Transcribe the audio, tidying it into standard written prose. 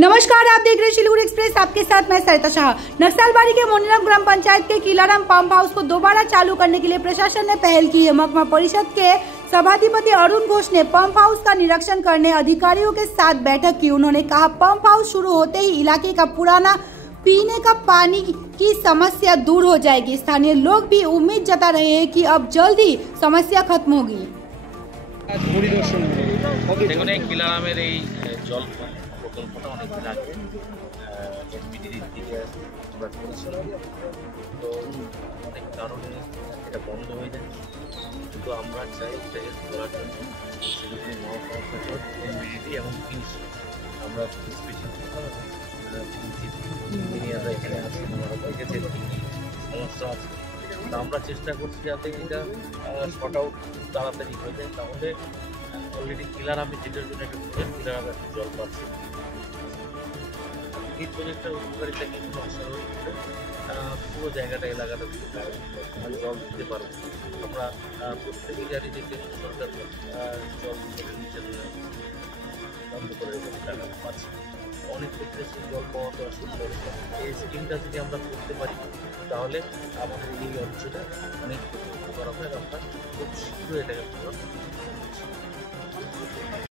नमस्कार, आप देख रहे हैं सिलीगुड़ी एक्सप्रेस। आपके साथ मैं सरिता शाह। नक्सलबाड़ी के मोनीराम ग्राम पंचायत के किलाराम पंप हाउस को दोबारा चालू करने के लिए प्रशासन ने पहल की है। महकमा परिषद के सभाधिपति अरुण घोष ने पंप हाउस का निरीक्षण करने अधिकारियों के साथ बैठक की। उन्होंने कहा, पंप हाउस शुरू होते ही इलाके का पुराना पीने का पानी की समस्या दूर हो जाएगी। स्थानीय लोग भी उम्मीद जता रहे हैं कि अब जल्द ही समस्या खत्म होगी। প্রকল্পটা অনেকদিন আগে এমপিডির দিকে আমরা করেছিলাম, তো অনেক কারণে এটা বন্ধ হয়ে যায়। কিন্তু আমরা চাই এটাকে খোলার জন্য শিলিগুড়ি মহাসড়ক এমপিডি এবং পিস আমরা স্পেশাল ইঞ্জিনিয়াররা এখানে আছেন, ওনারা দেখেছে কী কী সমস্যা আছে। তা আমরা চেষ্টা করছি যাতে এটা শর্ট আউট তাড়াতাড়ি হয়ে যায়। তাহলে অলরেডি কিলারামে যেটার জন্য একটা প্রজেক্ট, কিলারামে একটা জল পাচ্ছে। এই প্রজেক্টের উপকারিতা কিন্তু নকশালবাড়ি করে পুরো জায়গাটা এলাকাটা জল দিতে পারবো। আমরা প্রত্যেকেই জানি যে কেন্দ্র সরকার জল নিচে বন্ধ করে রেখেছে, টাকা পাচ্ছে। অনেক ক্ষেত্রে সেই জল পাওয়া তো আসলে এই স্কিমটা যদি আমরা করতে পারি তাহলে আমাদের এই অঞ্চলে অনেক করা হয়। আমরা খুব শীঘ্রই এটাকে